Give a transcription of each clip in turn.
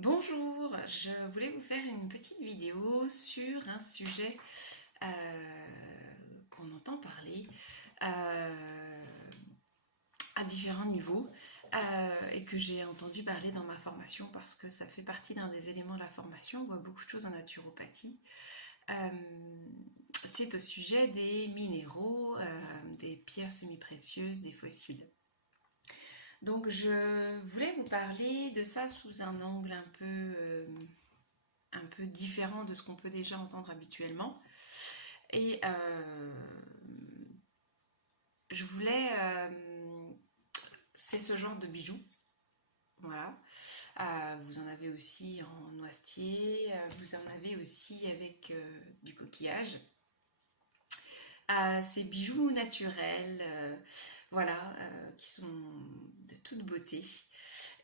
Bonjour, je voulais vous faire une petite vidéo sur un sujet qu'on entend parler à différents niveaux et que j'ai entendu parler dans ma formation parce que ça fait partie d'un des éléments de la formation. On voit beaucoup de choses en naturopathie. Euh, c'est au sujet des minéraux, des pierres semi-précieuses, des fossiles. Donc je voulais vous parler de ça sous un angle un peu différent de ce qu'on peut déjà entendre habituellement. Et je voulais... c'est ce genre de bijoux. Voilà. Vous en avez aussi en noisetier. Vous en avez aussi avec du coquillage. Ces bijoux naturels, voilà, qui sont de toute beauté.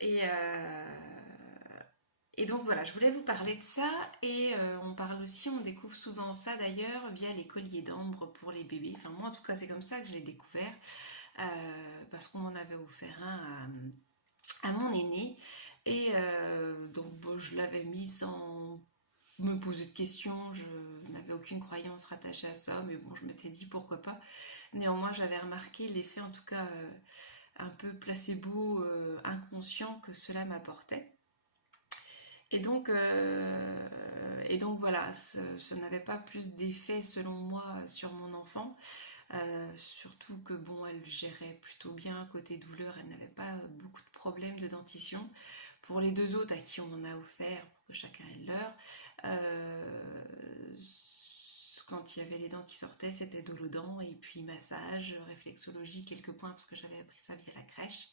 Et, euh, et donc voilà, je voulais vous parler de ça et on parle aussi, on découvre souvent ça d'ailleurs via les colliers d'ambre pour les bébés. Enfin moi en tout cas c'est comme ça que je l'ai découvert parce qu'on m'en avait offert un à mon aîné et donc bon, je l'avais mis sans me poser de questions, je n'avais aucune croyance rattachée à ça, mais bon je m'étais dit pourquoi pas. Néanmoins j'avais remarqué l'effet en tout cas un peu placebo inconscient que cela m'apportait. Et donc voilà, ce n'avait pas plus d'effet selon moi sur mon enfant, surtout que bon, elle gérait plutôt bien côté douleur, elle n'avait pas beaucoup de problèmes de dentition. Pour les deux autres à qui on en a offert, pour que chacun ait le leur, quand il y avait les dents qui sortaient, c'était dolodent et puis massage, réflexologie, quelques points parce que j'avais appris ça via la crèche,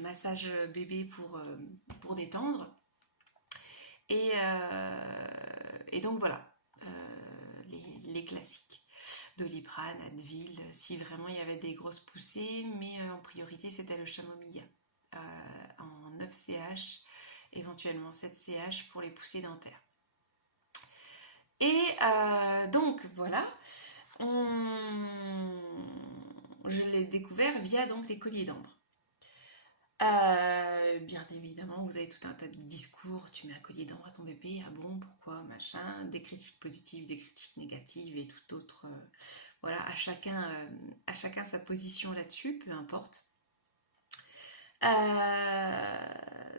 massage bébé pour détendre. Et donc voilà, les classiques. Doliprane, Advil, si vraiment il y avait des grosses poussées, mais en priorité c'était le chamomilla en 9 CH, éventuellement 7 CH pour les poussées dentaires. Et donc voilà, je l'ai découvert via donc les colliers d'ambre. Bien évidemment, vous avez tout un tas de discours. Tu mets un collier d'ambre à ton bébé, ah bon, pourquoi, machin, des critiques positives, des critiques négatives et tout autre. Voilà, à chacun sa position là-dessus, peu importe.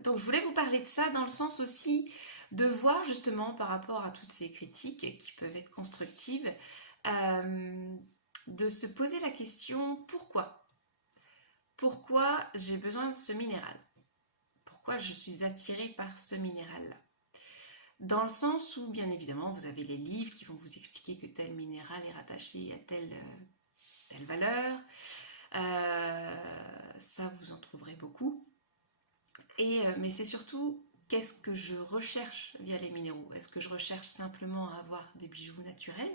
Donc je voulais vous parler de ça dans le sens aussi de voir justement par rapport à toutes ces critiques qui peuvent être constructives, de se poser la question pourquoi? Pourquoi j'ai besoin de ce minéral? Pourquoi je suis attirée par ce minéral-là? Dans le sens où, bien évidemment, vous avez les livres qui vont vous expliquer que tel minéral est rattaché à telle valeur. Ça, vous en trouverez beaucoup. Mais c'est surtout qu'est-ce que je recherche via les minéraux? Est-ce que je recherche simplement à avoir des bijoux naturels?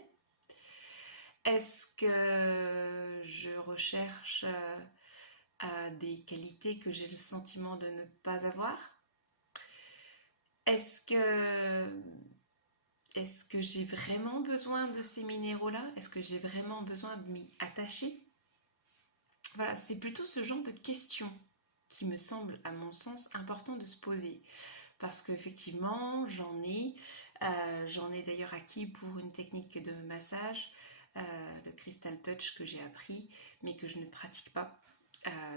Est-ce que je recherche des qualités que j'ai le sentiment de ne pas avoir? Est-ce que, est-ce que j'ai vraiment besoin de ces minéraux-là? Est-ce que j'ai vraiment besoin de m'y attacher? Voilà, c'est plutôt ce genre de questions qui me semble, à mon sens, important de se poser. Parce qu'effectivement, j'en ai d'ailleurs acquis pour une technique de massage, le Crystal Touch que j'ai appris, mais que je ne pratique pas.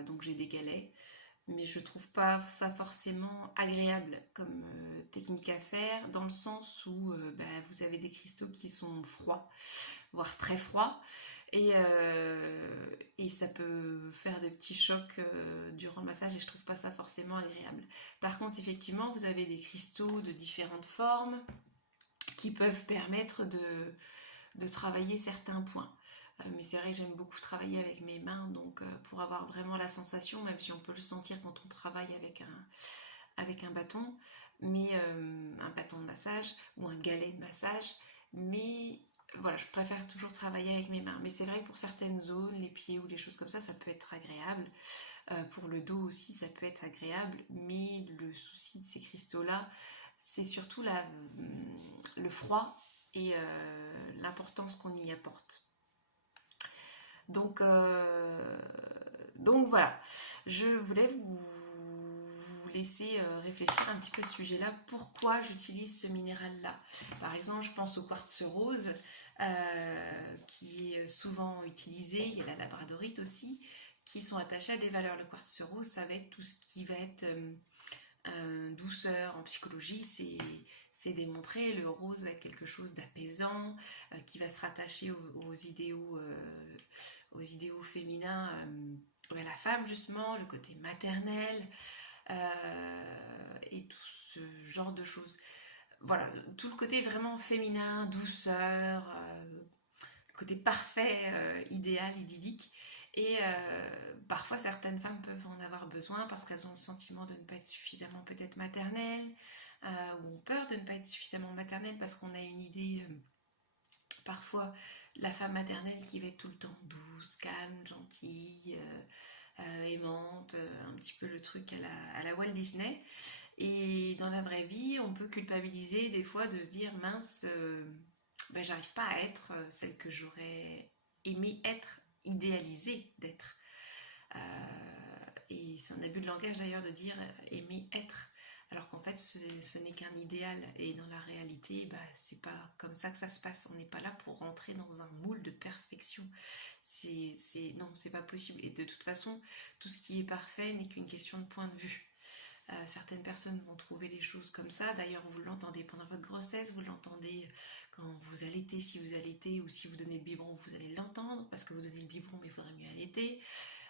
Donc j'ai des galets, mais je trouve pas ça forcément agréable comme technique à faire, dans le sens où vous avez des cristaux qui sont froids, voire très froids, et ça peut faire des petits chocs durant le massage, et je trouve pas ça forcément agréable. Par contre, effectivement, vous avez des cristaux de différentes formes qui peuvent permettre de travailler certains points. Mais c'est vrai que j'aime beaucoup travailler avec mes mains, donc pour avoir vraiment la sensation, même si on peut le sentir quand on travaille avec un bâton, mais un bâton de massage ou un galet de massage, mais voilà, je préfère toujours travailler avec mes mains. Mais c'est vrai que pour certaines zones, les pieds ou les choses comme ça peut être agréable. Pour le dos aussi, ça peut être agréable, mais le souci de ces cristaux-là, c'est surtout le froid et l'importance qu'on y apporte. Donc, donc voilà, je voulais vous vous laisser réfléchir un petit peu à ce sujet-là. Pourquoi j'utilise ce minéral-là? Par exemple, je pense au quartz rose, qui est souvent utilisé. Il y a la labradorite aussi, qui sont attachés à des valeurs. Le quartz rose, ça va être tout ce qui va être douceur. En psychologie, c'est démontré. Le rose va être quelque chose d'apaisant, qui va se rattacher aux idéaux féminins, la femme justement, le côté maternel, et tout ce genre de choses. Voilà, tout le côté vraiment féminin, douceur, le côté parfait, idéal, idyllique. Et parfois certaines femmes peuvent en avoir besoin parce qu'elles ont le sentiment de ne pas être suffisamment peut-être maternelles, ou ont peur de ne pas être suffisamment maternelle parce qu'on a une idée, parfois, la femme maternelle qui va être tout le temps douce, calme, gentille, aimante, un petit peu le truc à la Walt Disney. Et dans la vraie vie, on peut culpabiliser des fois de se dire mince, j'arrive pas à être celle que j'aurais aimé être, idéalisée d'être. Et c'est un abus de langage d'ailleurs de dire aimer être, alors qu'en fait ce n'est qu'un idéal, et dans la réalité c'est pas comme ça que ça se passe. On n'est pas là pour rentrer dans un moule de perfection, non, c'est pas possible. Et de toute façon, tout ce qui est parfait n'est qu'une question de point de vue. Certaines personnes vont trouver les choses comme ça. D'ailleurs, vous l'entendez pendant votre grossesse, vous l'entendez quand vous allaitez, si vous allaitez, ou si vous donnez le biberon, vous allez l'entendre, parce que vous donnez le biberon, mais il faudrait mieux allaiter.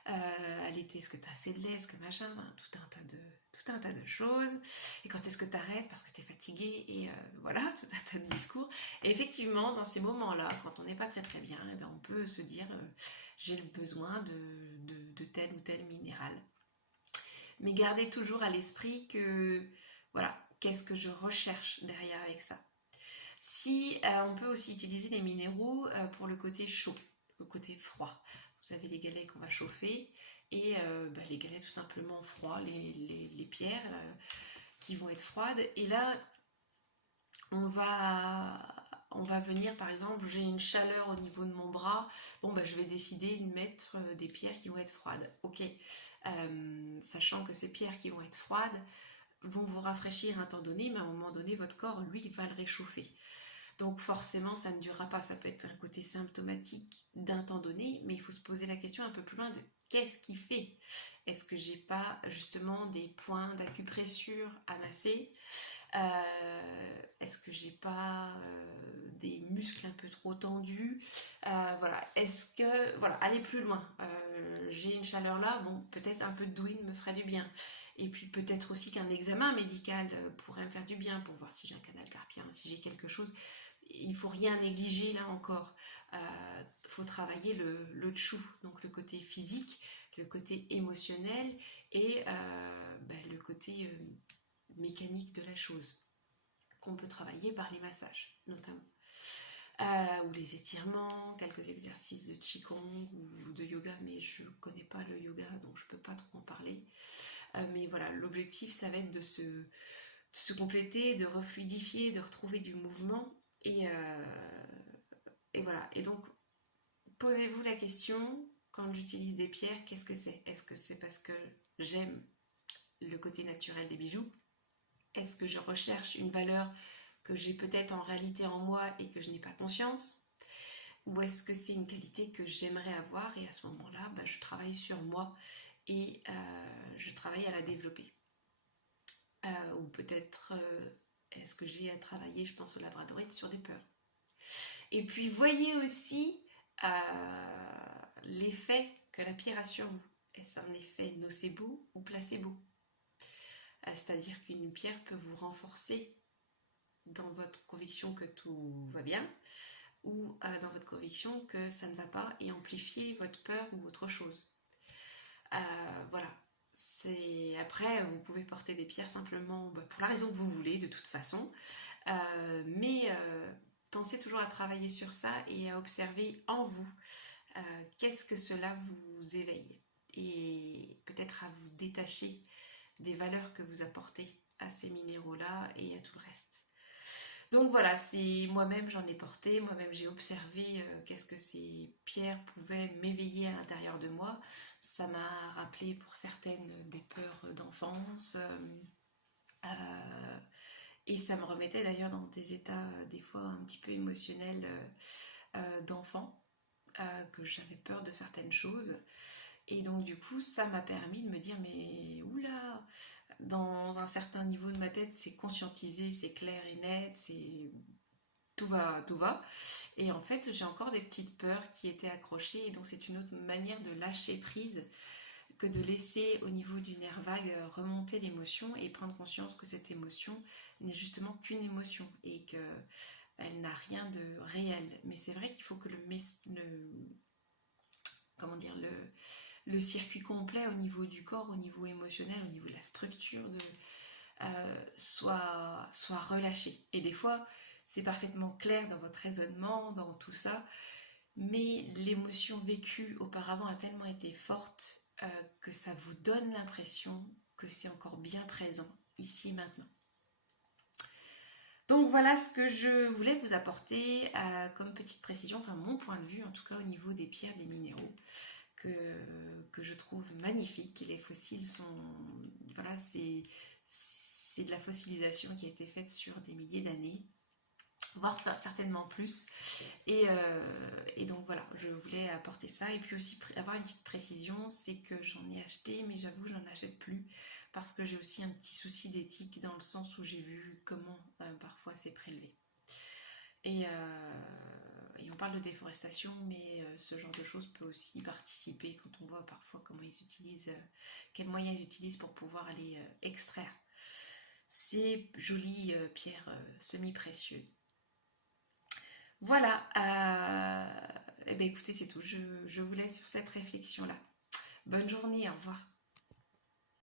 Allaiter, est-ce que tu as assez de lait, est-ce que machin, tout un tas de choses. Et quand est-ce que tu arrêtes parce que tu es fatigué, et voilà, tout un tas de discours. Et effectivement, dans ces moments-là, quand on n'est pas très très bien, on peut se dire j'ai le besoin de tel ou tel minéral. Mais gardez toujours à l'esprit que, voilà, qu'est-ce que je recherche derrière avec ça. Si on peut aussi utiliser les minéraux pour le côté chaud, le côté froid. Vous avez les galets qu'on va chauffer, et les galets tout simplement froids, les pierres qui vont être froides. Et là, on va venir, par exemple, j'ai une chaleur au niveau de mon bras, je vais décider de mettre des pierres qui vont être froides. Ok, sachant que ces pierres qui vont être froides vont vous rafraîchir un temps donné, mais à un moment donné, votre corps, lui, va le réchauffer. Donc forcément, ça ne durera pas. Ça peut être un côté symptomatique d'un temps donné, mais il faut se poser la question un peu plus loin de qu'est-ce qui fait? Est-ce que j'ai pas justement des points d'acupressure à masser? Est-ce que j'ai pas des muscles un peu trop tendus? Voilà. Est-ce que, voilà, aller plus loin. J'ai une chaleur là, peut-être un peu de douine me ferait du bien. Et puis peut-être aussi qu'un examen médical pourrait me faire du bien pour voir si j'ai un canal carpien, si j'ai quelque chose. Il ne faut rien négliger là encore. Il faut travailler le tchou, donc le côté physique, le côté émotionnel, et le côté mécanique de la chose, qu'on peut travailler par les massages notamment. Ou les étirements, quelques exercices de qigong ou de yoga, mais je ne connais pas le yoga, donc je ne peux pas trop en parler. Mais voilà, l'objectif, ça va être de se compléter, de refluidifier, de retrouver du mouvement. Et voilà. Et donc, posez-vous la question, quand j'utilise des pierres, qu'est-ce que c'est? Est-ce que c'est parce que j'aime le côté naturel des bijoux? Est-ce que je recherche une valeur que j'ai peut-être en réalité en moi et que je n'ai pas conscience? Ou est-ce que c'est une qualité que j'aimerais avoir, et à ce moment-là, je travaille sur moi et je travaille à la développer? Ou peut-être est-ce que j'ai à travailler, je pense au labradorite, sur des peurs? Et puis voyez aussi l'effet que la pierre a sur vous. Est-ce un effet nocebo ou placebo? C'est-à-dire qu'une pierre peut vous renforcer dans votre conviction que tout va bien, ou dans votre conviction que ça ne va pas, et amplifier votre peur ou autre chose. Voilà. Après, vous pouvez porter des pierres simplement pour la raison que vous voulez, de toute façon. Mais pensez toujours à travailler sur ça et à observer en vous qu'est-ce que cela vous éveille. Et peut-être à vous détacher des valeurs que vous apportez à ces minéraux-là et à tout le reste. Donc voilà, moi-même j'en ai porté, moi-même j'ai observé qu'est-ce que ces pierres pouvaient m'éveiller à l'intérieur de moi. Ça m'a rappelé pour certaines des peurs d'enfance, conscience. Et ça me remettait d'ailleurs dans des états des fois un petit peu émotionnels d'enfant, que j'avais peur de certaines choses. Et donc du coup ça m'a permis de me dire mais oula, dans un certain niveau de ma tête c'est conscientisé, c'est clair et net, c'est tout va, tout va. Et en fait j'ai encore des petites peurs qui étaient accrochées et donc c'est une autre manière de lâcher prise que de laisser au niveau du nerf vague remonter l'émotion et prendre conscience que cette émotion n'est justement qu'une émotion et qu'elle n'a rien de réel. Mais c'est vrai qu'il faut que comment dire, le circuit complet au niveau du corps, au niveau émotionnel, au niveau de la structure soit relâché. Et des fois, c'est parfaitement clair dans votre raisonnement, dans tout ça, mais l'émotion vécue auparavant a tellement été forte que ça vous donne l'impression que c'est encore bien présent, ici, maintenant. Donc voilà ce que je voulais vous apporter comme petite précision, enfin mon point de vue en tout cas au niveau des pierres, des minéraux, que je trouve magnifiques. Les fossiles sont... Voilà, c'est de la fossilisation qui a été faite sur des milliers d'années, voire certainement plus. Et donc voilà, je voulais apporter ça. Et puis aussi avoir une petite précision, c'est que j'en ai acheté, mais j'avoue, j'en achète plus. Parce que j'ai aussi un petit souci d'éthique dans le sens où j'ai vu comment parfois c'est prélevé. Et on parle de déforestation, mais ce genre de choses peut aussi participer quand on voit parfois comment ils utilisent, quels moyens ils utilisent pour pouvoir aller extraire ces jolies pierres semi-précieuses. Voilà, et bien écoutez, c'est tout. Je vous laisse sur cette réflexion-là. Bonne journée, au revoir.